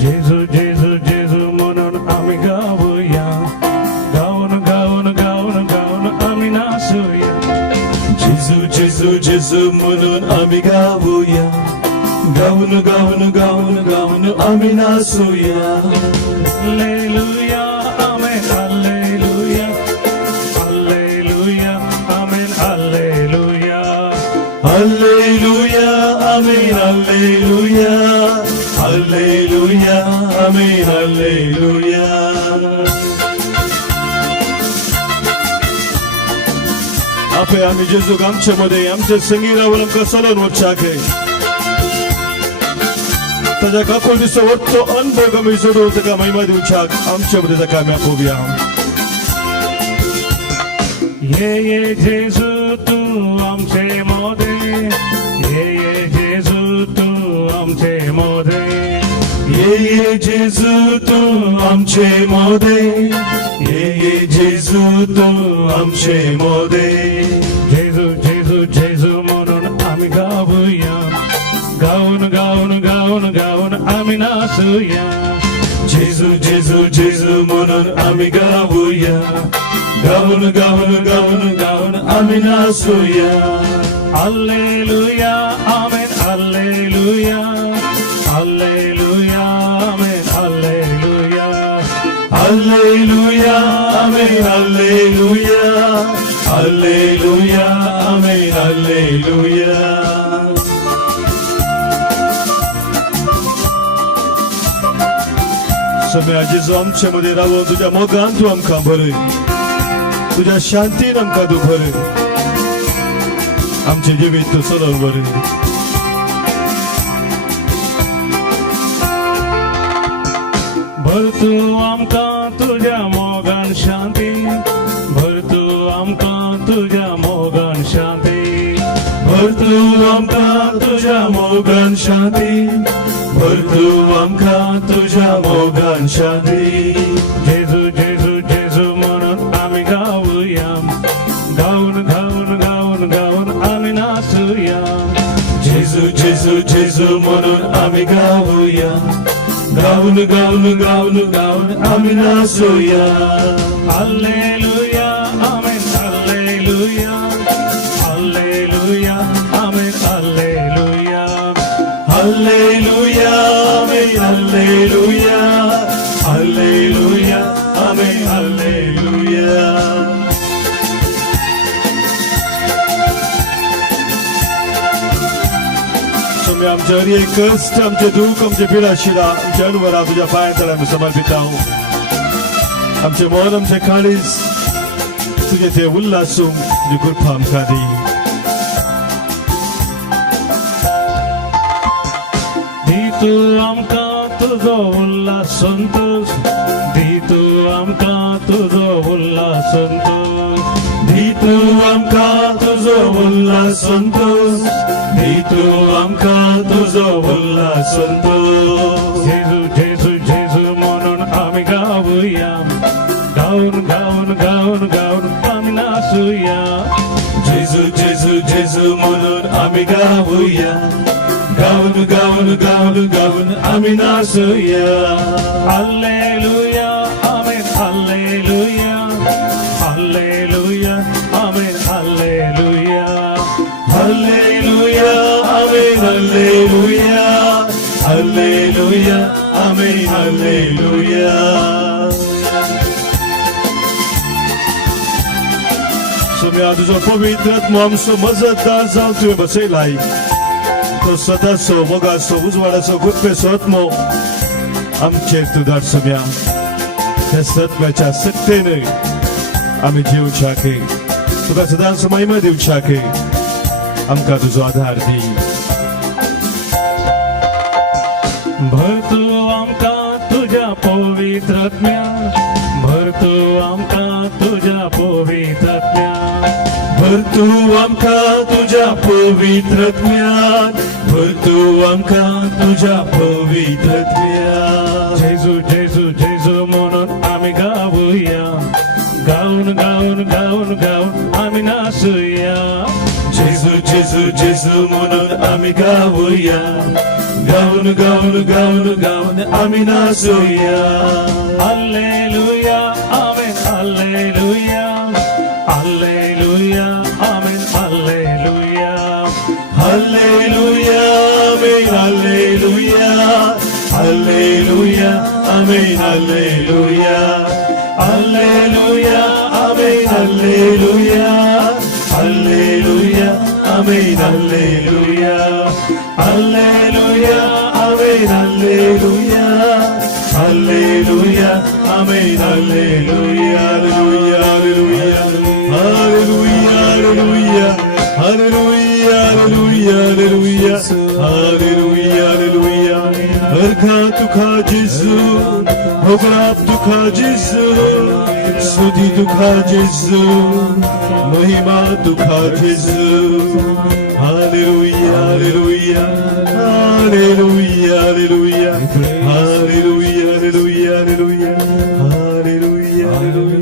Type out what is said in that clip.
जेजू जेजू जेजू म्हणून आम्ही गाऊया, गाऊन गाऊन गाऊन गाऊन आम्ही नाचूया. जेजू जेजू जेजू म्हणून आम्ही गाऊया, गाऊन गाऊन गाऊन गाऊन आम्ही नाचूया. हालेलुया आमेन हालेलुया, हालेलुया आमेन हालेलुया. हालेलुया आमेन हालेलुया, हालेलुया आमेन हालेलुया. आपे आम्ही जेजू आमच्या मध्ये आमच्या संगीतावर आमकां चलोन वचचाके, ताच्या काकूळ दिसो वचचो अनुभव आमी सोडून ताका महिमा दिवच्याक आमच्या मध्ये ताका आमी आपोवया. ये जेजू तू आमचे मोदे, ये जेजू तू आमचे मोदे. ये जेजू तू आमचे मोदे, ये जेजू तू आमचे मोदे. जेजू जेजू जेजू म्हणून आम्ही गाऊया, गाऊन गाऊन गाऊन गाऊन आम्ही नाचूया. जेजू जेजू जेजू म्हणून आम्ही गाऊया, गाऊन गाऊन गाऊन गाऊन आम्ही नाचूया. हालेलुया आमेन हालेलुया, हालेलुया आमेन हालेलुया. हालेलुया आमेन हालेलुया, हालेलुया आमेन हालेलुया. सगळ्या जेजू आमच्या मध्ये रावून तुझ्या मोगान तू आमकां भर, तुझ्या शांतीन आमकां तू भर, आमचे जिवीत तू चलोवन भर. भर तू आमकां तुझ्या मोगान शांती, भर तू आमकां तुझ्या मोगान शांती. भर तू आमकां तुझ्या मोगान शांती, भर तू आमकां तुझ्या मोगान शांती. जेजू जेजू जेजू म्हणून आम्ही गाऊया, गाऊन गाऊन गाऊन गाऊन आम्ही नाचूया. जेजू जेजू जेजू म्हणून आम्ही गाऊया, गाऊन गाऊन गाऊन गाऊन आम्ही नाचूया. हालेलुया आमेन हालेलुया, हालेलुया आमेन हालेलुया. हालेलुया आमेन हालेलुया, हालेलुया आमेन हालेलुया. आमी आमचे हर एक कश्ट, आमचे दुःख, आमचे पिडा शिरा, आमचे अनुभव तुझ्या पांयातळे आमी समर्पिता. आमचे मन, आमचे काळीज तुझे ते उल्हासूंक तुजी कृपा आमकां दी. दी तू आमकां तुजो उल्हास संतोष, दी तू आमकां तुजो उल्हास संतोष. दी तू आमकां तुजो उल्हास संतोष, दी तू आमकां तुजो उल्हास संतोष. जेजू जेजू जेजू म्हणून आम्ही गाऊया, गाऊन गाऊन गाऊन गाऊन आम्ही नाचूया. जेजू जेजू जेजू म्हणून आम्ही गाऊया, गाऊन गाऊन गाऊन गाऊन आम्ही नाचूया. हालेलुया आमेन हालेलुया, हालेलुया आमेन हालेलुया. हालेलुया आमेन हालेलुया, हालेलुया आमेन हालेलुया. सगळ्या तुजो पवित्र आत्मा आमचो मजतदार जावन तुवें बसयलाय. तो सदाचो मोगाचो उजवाडाचो कृपेचो आत्मो आमचेर तूं धाड सम्या. त्या सत्म्याच्या सत्तेन आमी जिवच्याके, तुका सदांच महिमा दिवच्याके आमकां तुजो आधार दी. भर तू आमकां तुझ्या पवित्र आत्म्यान, भर तू आमकां तुझ्या पवित्र आत्म्यान. भर तू आमकां तुझ्या पवित्र आत्म्यान, भर तू आमकां तुझ्या पवित्र आत्म्यान. जेजू जेजू जेजू म्हणून आम्ही गाऊया, गाऊन गाऊन गाऊन गाऊन आम्ही नाचूया. जेजू जेजू जेजू म्हणून आम्ही गाऊया, गाऊन आम्ही नाचूया Alleluia, Amen, Alleluia, Alleluia, Amen, Alleluia. हालेलुया आमेन हालेलुया हालेलुया आमेन हालेलुया हालेलुया आमेन हालेलुया हालेलुया आमेन हालेलुया हालेलुया आमेन हालेलुया हालेलुया आमेन हालेलुया हालेलुया हालेलुया हालेलुया हालेलुया हालेलुया हालेलुया हालेलुया हरखा तुखा जिसू होगराब तुखा जिसू स्तुति तुखा जिसू महिमा तुखा जिसू हालेलुया हालेलुया हालेलुया हालेलुया हालेलुया हालेलुया हालेलुया हालेलुया हालेलुया